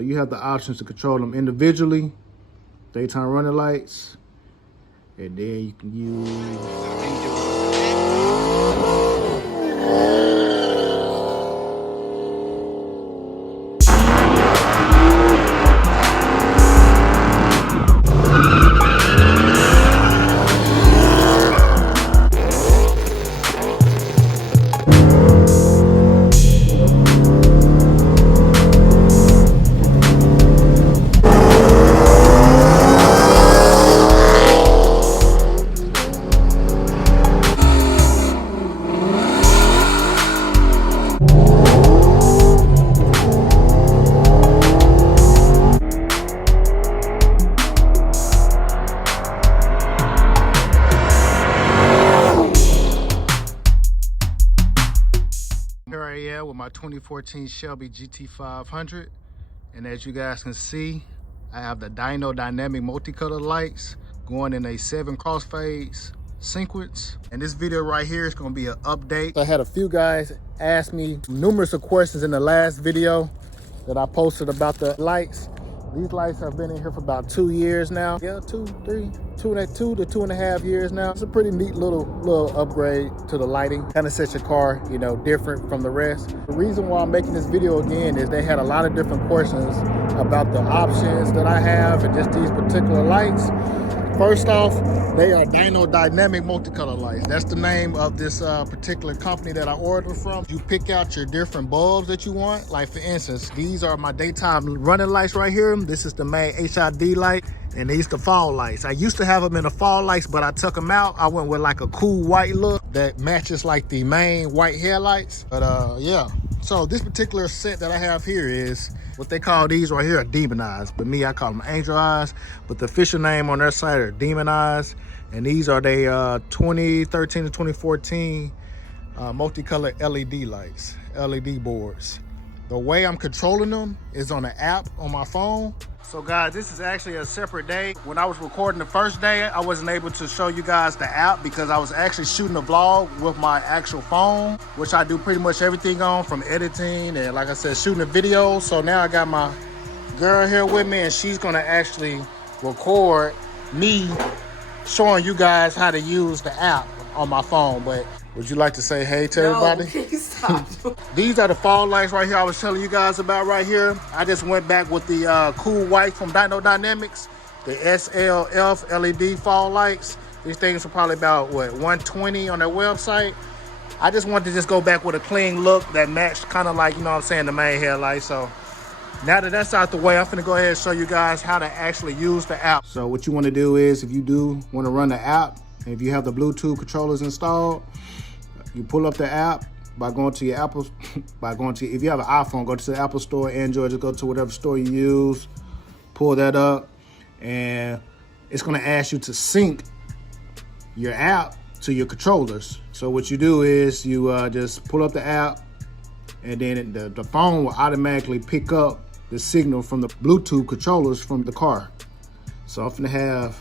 You have the options to control them individually, daytime running lights, and then you can use with my 2014 Shelby GT500, and as you guys can see, I have the dynamic multicolor lights going in a 7 crossfades sequence. And this video right here is going to be an update. I had a few guys ask me numerous of questions in the last video that I posted about the lights. These lights have been in here for about 2 years now. Yeah, 2 to 2.5 years now. It's a pretty neat little upgrade to the lighting. Kind of sets your car, you know, different from the rest. The reason why I'm making this video again is they had a lot of different questions about the options that I have and just these particular lights. First off, they are dynamic multicolor lights. That's the name of this particular company that I ordered from. You pick out your different bulbs that you want. Like for instance, these are my daytime running lights right here. This is the main HID light, and these the fall lights. I used to have them in the fall lights, but I took them out. I went with like a cool white look that matches like the main white headlights. But yeah, so this particular set that I have here is what they call these right here are demon eyes, but me, I call them angel eyes. But the official name on their site are demon eyes, and these are the 2013 to 2014 multicolor LED lights, LED boards. The way I'm controlling them is on an app on my phone. So guys, this is actually a separate day. When I was recording the first day, I wasn't able to show you guys the app because I was actually shooting a vlog with my actual phone, which I do pretty much everything on, from editing and, like I said, shooting a video. So now I got my girl here with me, and she's gonna actually record me showing you guys how to use the app on my phone. But would you like to say hey to everybody? Please stop. These are the fall lights right here I was telling you guys about right here. I just went back with the cool white from Dynamics, the SLF LED fall lights. These things are probably about, what, $120 on their website. I just wanted to just go back with a clean look that matched kind of like, you know what I'm saying, the main headlight. So now that that's out the way, I'm gonna go ahead and show you guys how to actually use the app. So what you want to do is, if you do want to run the app, and if you have the Bluetooth controllers installed, you pull up the app by going to your Apple, if you have an iPhone, go to the Apple Store, Android, just go to whatever store you use, pull that up, and it's gonna ask you to sync your app to your controllers. So what you do is you just pull up the app, and then the phone will automatically pick up the signal from the Bluetooth controllers from the car. So I'm gonna have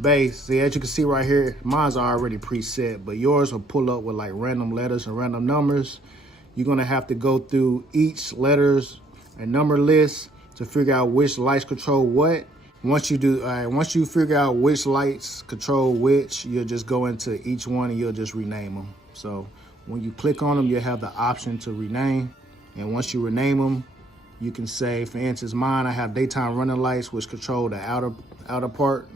bass. See, as you can see right here, mine's already preset, but yours will pull up with like random letters and random numbers. You're gonna have to go through each letters and number list to figure out which lights control what. Once you figure out which lights control which, you'll just go into each one and you'll just rename them. So when you click on them, you'll have the option to rename. And once you rename them, you can say, for instance, mine, I have daytime running lights, which control the outer part.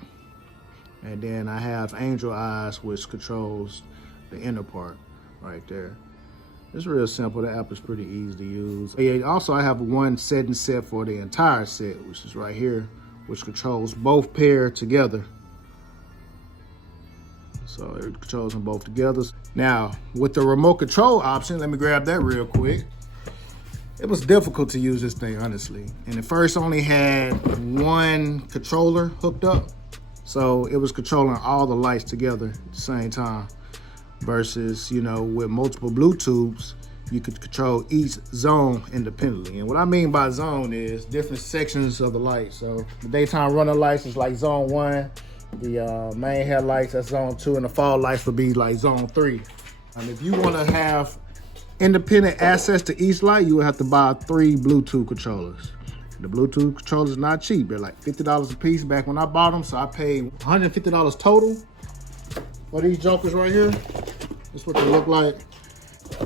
And then I have angel eyes, which controls the inner part right there. It's real simple. The app is pretty easy to use. Yeah, also, I have one setting set for the entire set, which is right here, which controls both pair together. So it controls them both together. Now, with the remote control option, let me grab that real quick. It was difficult to use this thing, honestly. And it first only had one controller hooked up. So it was controlling all the lights together at the same time, versus, you know, with multiple Bluetooths, you could control each zone independently. And what I mean by zone is different sections of the light. So the daytime running lights is like zone 1, the main headlights, that's zone 2, and the fall lights would be like zone 3. And if you want to have independent access to each light, you would have to buy 3 Bluetooth controllers. The Bluetooth controllers are not cheap. They're like $50 a piece back when I bought them. So I paid $150 total for these jokers right here. That's what they look like.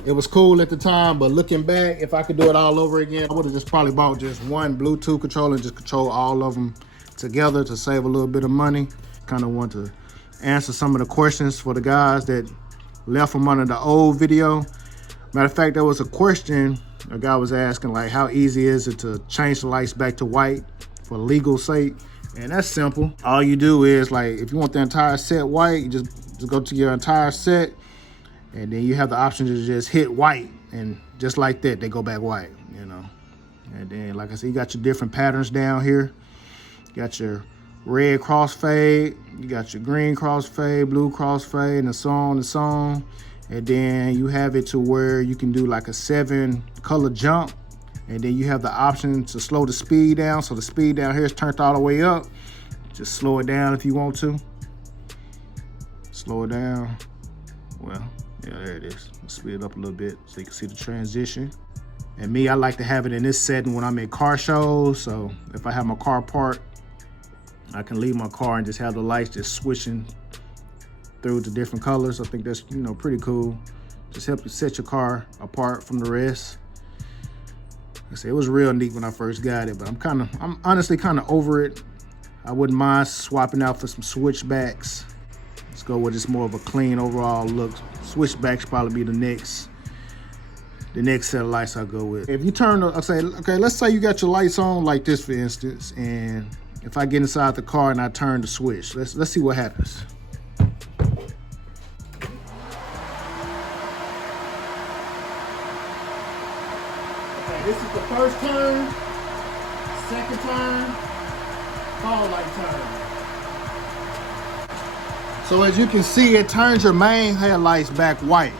It was cool at the time, but looking back, if I could do it all over again, I would have just probably bought just one Bluetooth controller and just control all of them together to save a little bit of money. Kind of want to answer some of the questions for the guys that left them under the old video. Matter of fact, there was a question a guy was asking, like, how easy is it to change the lights back to white for legal sake? And that's simple. All you do is, like, if you want the entire set white, you just go to your entire set, and then you have the option to just hit white, and just like that, they go back white, you know. And then, like I said, you got your different patterns down here. You got your red crossfade, you got your green crossfade, blue crossfade, and so on and so on. And then you have it to where you can do like a 7-color jump. And then you have the option to slow the speed down. So the speed down here is turned all the way up. Just slow it down if you want to. Slow it down. Well, yeah, there it is. Let's speed it up a little bit so you can see the transition. And me, I like to have it in this setting when I'm at car shows. So if I have my car parked, I can leave my car and just have the lights just switching through the different colors. I think that's, you know, pretty cool. Just help you set your car apart from the rest. Like I said, it was real neat when I first got it, but I'm honestly kind of over it. I wouldn't mind swapping out for some switchbacks. Let's go with just more of a clean overall look. Switchbacks probably be the next set of lights I'll go with. If you turn, okay, let's say you got your lights on like this, for instance, and if I get inside the car and I turn the switch, let's see what happens. This is the first turn, second turn, fog light turn. So as you can see, it turns your main headlights back white.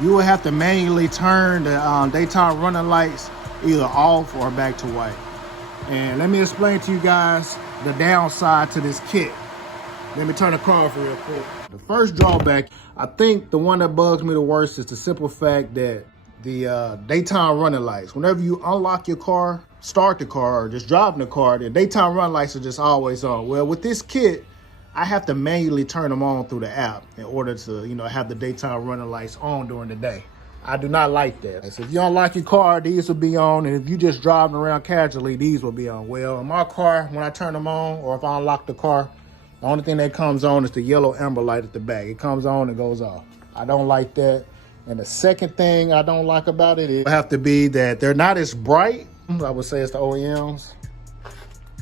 You will have to manually turn the daytime running lights either off or back to white. And let me explain to you guys the downside to this kit. Let me turn the car off real quick. The first drawback, I think the one that bugs me the worst is the simple fact that the daytime running lights, whenever you unlock your car, start the car, or just driving the car, the daytime running lights are just always on. Well, with this kit, I have to manually turn them on through the app in order to, you know, have the daytime running lights on during the day. I do not like that. So if you unlock your car, these will be on, and if you just driving around casually, these will be on. Well, in my car, when I turn them on, or if I unlock the car, the only thing that comes on is the yellow amber light at the back. It comes on and goes off. I don't like that. And the second thing I don't like about it have to be that they're not as bright. I would say it's the OEMs.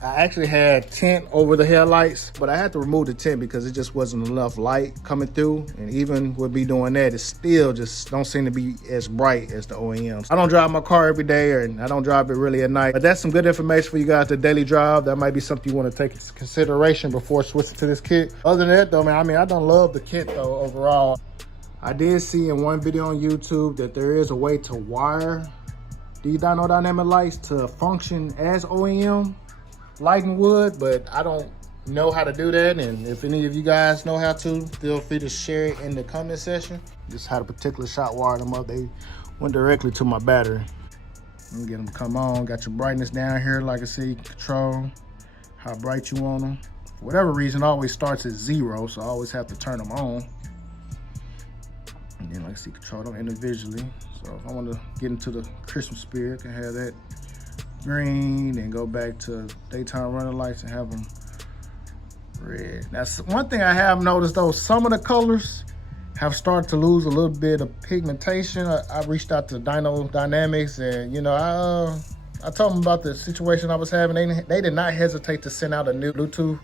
I actually had tint over the headlights, but I had to remove the tint because it just wasn't enough light coming through. And even with me doing that, it still just don't seem to be as bright as the OEMs. I don't drive my car every day, and I don't drive it really at night. But that's some good information for you guys to daily drive. That might be something you want to take into consideration before switching to this kit. Other than that though, man, I mean, I don't love the kit though overall. I did see in one video on YouTube that there is a way to wire these dyno dynamic lights to function as OEM lighting would, but I don't know how to do that. And if any of you guys know how to, feel free to share it in the comment section. Just had a particular shot wire them up. They went directly to my battery. Let me get them to come on. Got your brightness down here. Like I said, you can control how bright you want them. For whatever reason, it always starts at 0, so I always have to turn them on. And then, like I see, control them individually. So if I want to get into the Christmas spirit, I can have that green and go back to daytime running lights and have them red. That's one thing I have noticed though, some of the colors have started to lose a little bit of pigmentation. I reached out to Dyno Dynamics, and you know, I told them about the situation I was having. They did not hesitate to send out a new Bluetooth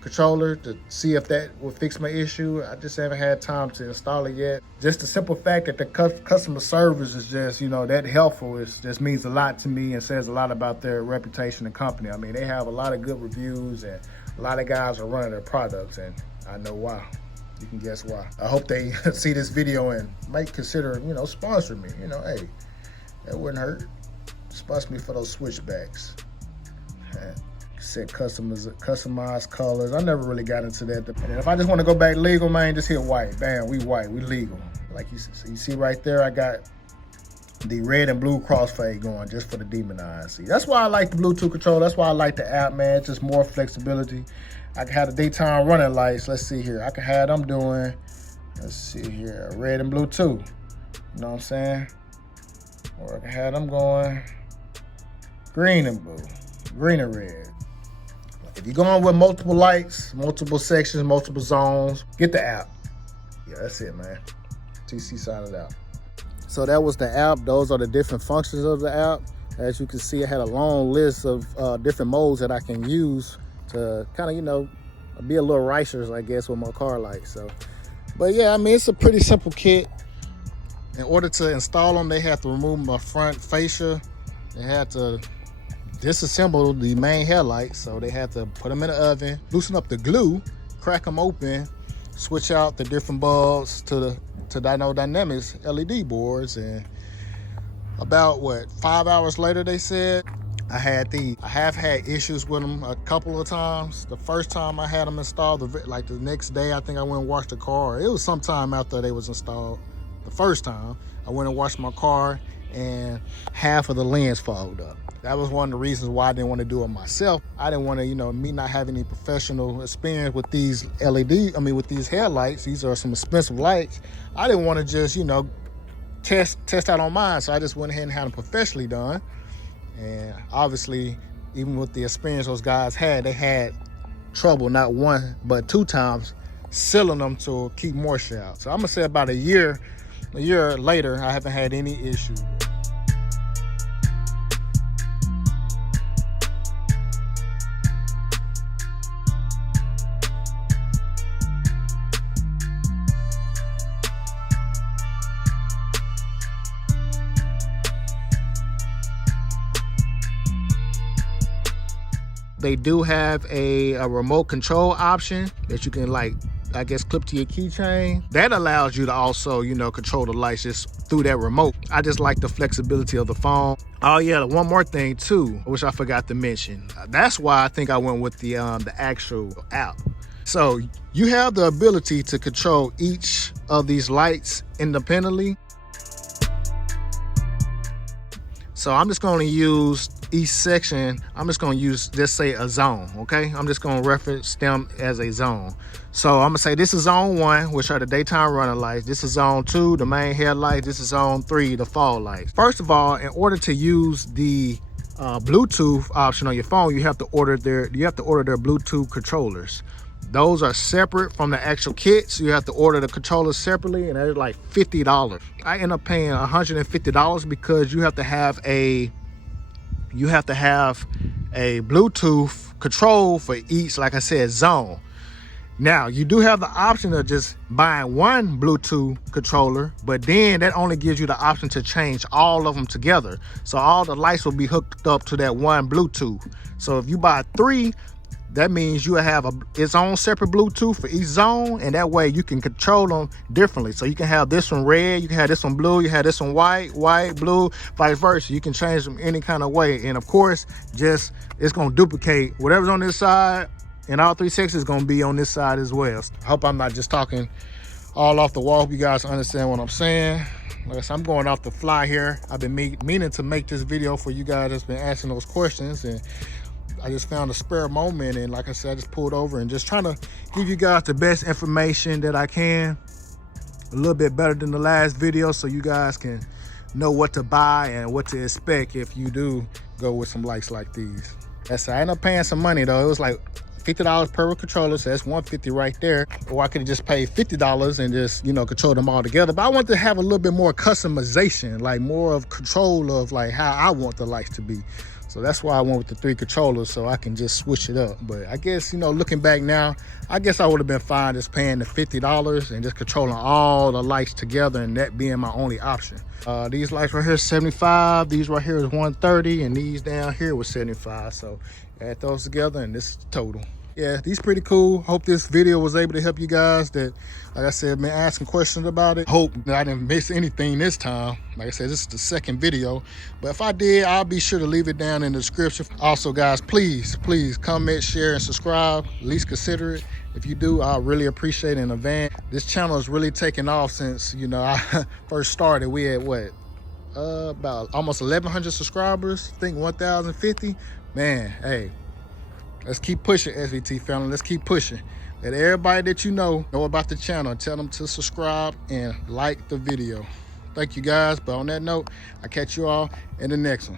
controller to see if that would fix my issue. I just haven't had time to install it yet. Just the simple fact that the customer service is just, you know, that helpful just means a lot to me and says a lot about their reputation and company. I mean, they have a lot of good reviews and a lot of guys are running their products, and I know why. You can guess why. I hope they see this video and might consider, you know, sponsoring me. You know, hey, that wouldn't hurt. Sponsor me for those switchbacks. Set customized colors. I never really got into that. And if I just want to go back legal, man, just hit white. Bam, we white, we legal. Like you see right there, I got the red and blue crossfade going just for the demon eyes. See, that's why I like the Bluetooth controller. That's why I like the app, man. It's just more flexibility. I can have the daytime running lights. Let's see here. I can have them doing, let's see here, red and blue too. You know what I'm saying? Or I can have them going green and blue, green and red. If you're going with multiple lights, multiple sections, multiple zones, get the app. Yeah, that's it, man. TC signed it out. So that was the app. Those are the different functions of the app. As you can see, I had a long list of different modes that I can use to kind of, you know, be a little righteous, I guess, with my car lights. So, but yeah, I mean, it's a pretty simple kit. In order to install them, they have to remove my front fascia. They had to disassemble the main headlights. So they had to put them in the oven, loosen up the glue, crack them open, switch out the different bulbs to Diode Dynamics LED boards, and about what, 5 hours later, they said I have had issues with them a couple of times. The first time I had them installed, like the next day, I think I went and washed the car. It was sometime after they was installed. The first time I went and washed my car, and half of the lens fogged up. That was one of the reasons why I didn't want to do it myself. I didn't want to, you know, me not having any professional experience with these with these headlights. These are some expensive lights. I didn't want to just, you know, test out on mine. So I just went ahead and had them professionally done. And obviously, even with the experience those guys had, they had trouble not one, but 2 times sealing them to keep moisture out. So I'm gonna say about a year later, I haven't had any issues. They do have a remote control option that you can, like, I guess, clip to your keychain. That allows you to also, you know, control the lights just through that remote. I just like the flexibility of the phone. Oh yeah, one more thing too, which I forgot to mention. That's why I think I went with the actual app. So you have the ability to control each of these lights independently. So I'm just going to use each section. I'm just going to use, just say, a zone, okay? I'm just going to reference them as a zone. So I'm going to say this is zone 1, which are the daytime running lights. This is zone 2, the main headlights. This is zone 3, the fog lights. First of all, in order to use the Bluetooth option on your phone, you have to order their Bluetooth controllers. Those are separate from the actual kits. You have to order the controllers separately, and they're like $50. I end up paying $150 because you have to have a Bluetooth control for each, like I said, zone. Now, you do have the option of just buying one Bluetooth controller, but then that only gives you the option to change all of them together. So all the lights will be hooked up to that one Bluetooth. So if you buy 3, that means you have its own separate Bluetooth for each zone, and that way you can control them differently. So you can have this one red, you can have this one blue, you have this one white, blue, vice versa. You can change them any kind of way. And of course, just it's gonna duplicate whatever's on this side, and all 3 sections is gonna be on this side as well. I hope I'm not just talking all off the wall. Hope you guys understand what I'm saying. Like I said, I'm going off the fly here. I've been meaning to make this video for you guys that's been asking those questions, and I just found a spare moment, and like I said, I just pulled over and just trying to give you guys the best information that I can, a little bit better than the last video, so you guys can know what to buy and what to expect if you do go with some lights like these. I ended up paying some money though. It was like $50 per controller, so that's $150 right there. Or I could have just paid $50 and just, you know, control them all together. But I want to have a little bit more customization, like more of control of like how I want the lights to be. So that's why I went with the 3 controllers, so I can just switch it up. But I guess, you know, looking back now, I guess I would have been fine just paying the $50 and just controlling all the lights together, and that being my only option. These lights right here is 75, these right here is 130, and these down here was 75. So add those together, and this is the total. Yeah, these pretty cool. Hope this video was able to help you guys that, like I said, been asking questions about it. Hope that I didn't miss anything this time. Like I said, this is the 2nd video, but if I did, I'll be sure to leave it down in the description. Also, guys, please comment, share, and subscribe. At least consider it. If you do, I'll really appreciate it in advance. This channel is really taking off since, you know, I first started. We had what, about almost 1,100 subscribers. I think 1,050. Man, hey, let's keep pushing, SVT family. Let's keep pushing. Let everybody that you know about the channel. Tell them to subscribe and like the video. Thank you guys. But on that note, I'll catch you all in the next one.